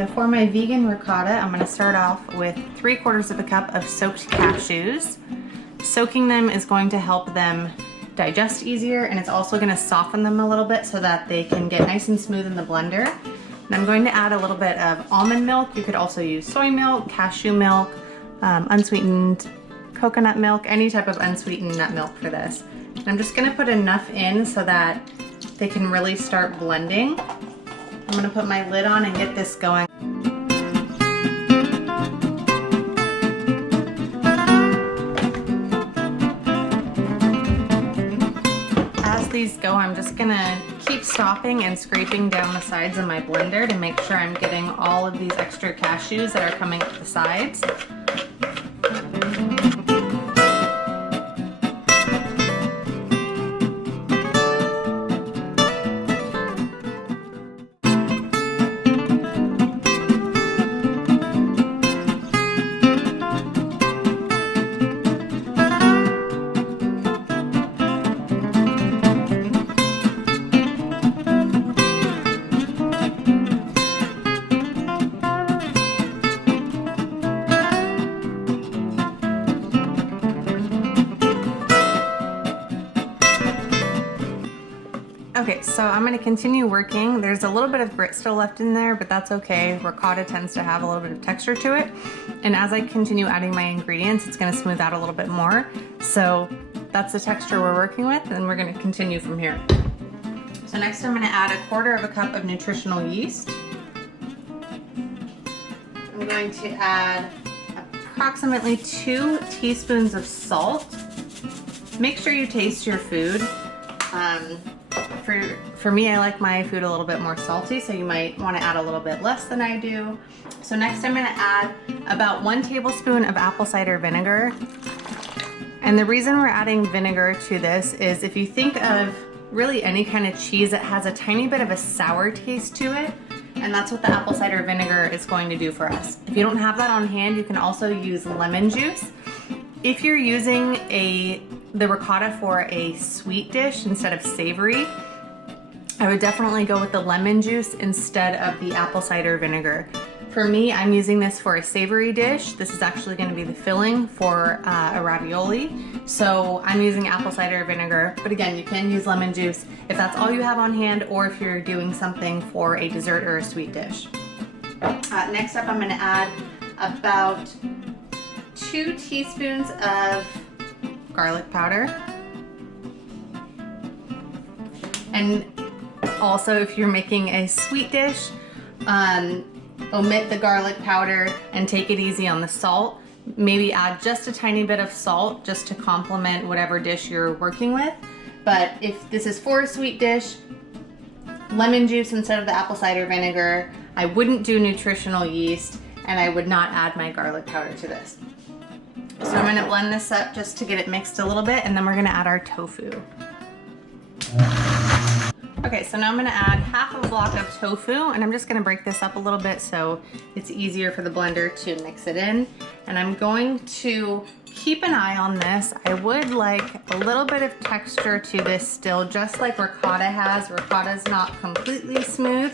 so for my vegan ricotta, I'm gonna start off with 3/4 of a cup of soaked cashews. Soaking them is going to help them digest easier, and it's also gonna soften them a little bit so that they can get nice and smooth in the blender. And I'm going to add a little bit of almond milk. You could also use soy milk, cashew milk, unsweetened coconut milk, any type of unsweetened nut milk for this. And I'm just gonna put enough in so that they can really start blending. I'm gonna put my lid on and get this going. As these go, I'm just gonna keep stopping and scraping down the sides of my blender to make sure I'm getting all of these extra cashews that are coming up the sides. Okay, so I'm gonna continue working. There's a little bit of grit still left in there, but that's okay. Ricotta tends to have a little bit of texture to it. And as I continue adding my ingredients, it's gonna smooth out a little bit more. So that's the texture we're working with, and we're gonna continue from here. So next I'm gonna add 1/4 of a cup of nutritional yeast. I'm going to add approximately 2 teaspoons of salt. Make sure you taste your food. For me, I like my food a little bit more salty, so you might want to add a little bit less than I do. So next I'm going to add about 1 tablespoon of apple cider vinegar. And the reason we're adding vinegar to this is if you think of really any kind of cheese that has a tiny bit of a sour taste to it, and that's what the apple cider vinegar is going to do for us. If you don't have that on hand, you can also use lemon juice. If you're using the ricotta for a sweet dish instead of savory, I would definitely go with the lemon juice instead of the apple cider vinegar. For me, I'm using this for a savory dish. This is actually going to be the filling for a ravioli. So I'm using apple cider vinegar, but again, you can use lemon juice if that's all you have on hand, or if you're doing something for a dessert or a sweet dish. Next up, I'm going to add about 2 teaspoons of garlic powder. And also, if you're making a sweet dish, omit the garlic powder and take it easy on the salt. Maybe add just a tiny bit of salt just to complement whatever dish you're working with. But if this is for a sweet dish, lemon juice instead of the apple cider vinegar. I wouldn't do nutritional yeast, and I would not add my garlic powder to this. So I'm gonna blend this up just to get it mixed a little bit, and then we're gonna add our tofu. Okay, so now I'm gonna add 1/2 block of tofu, and I'm just gonna break this up a little bit so it's easier for the blender to mix it in. And I'm going to keep an eye on this. I would like a little bit of texture to this still, just like ricotta has. Ricotta's not completely smooth.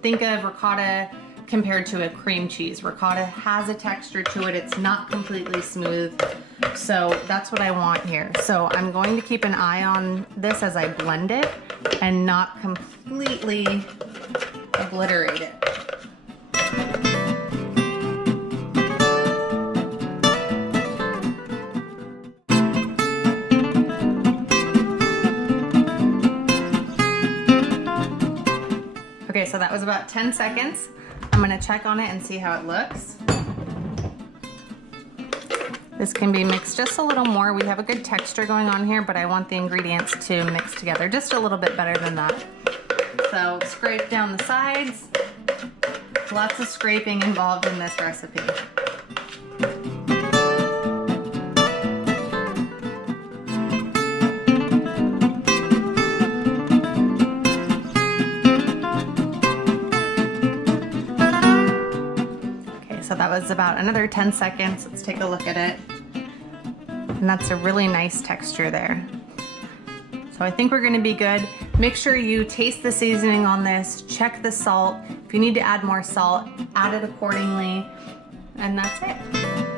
Think of ricotta compared to a cream cheese. Ricotta has a texture to it. It's not completely smooth. So that's what I want here. So I'm going to keep an eye on this as I blend it and not completely obliterate it. Okay, so that was about 10 seconds. I'm gonna check on it and see how it looks. This can be mixed just a little more. We have a good texture going on here, but I want the ingredients to mix together just a little bit better than that. So scrape down the sides. Lots of scraping involved in this recipe. So that was about another 10 seconds. Let's take a look at it. And that's a really nice texture there. So I think we're gonna be good. Make sure you taste the seasoning on this, check the salt. If you need to add more salt, add it accordingly, and that's it.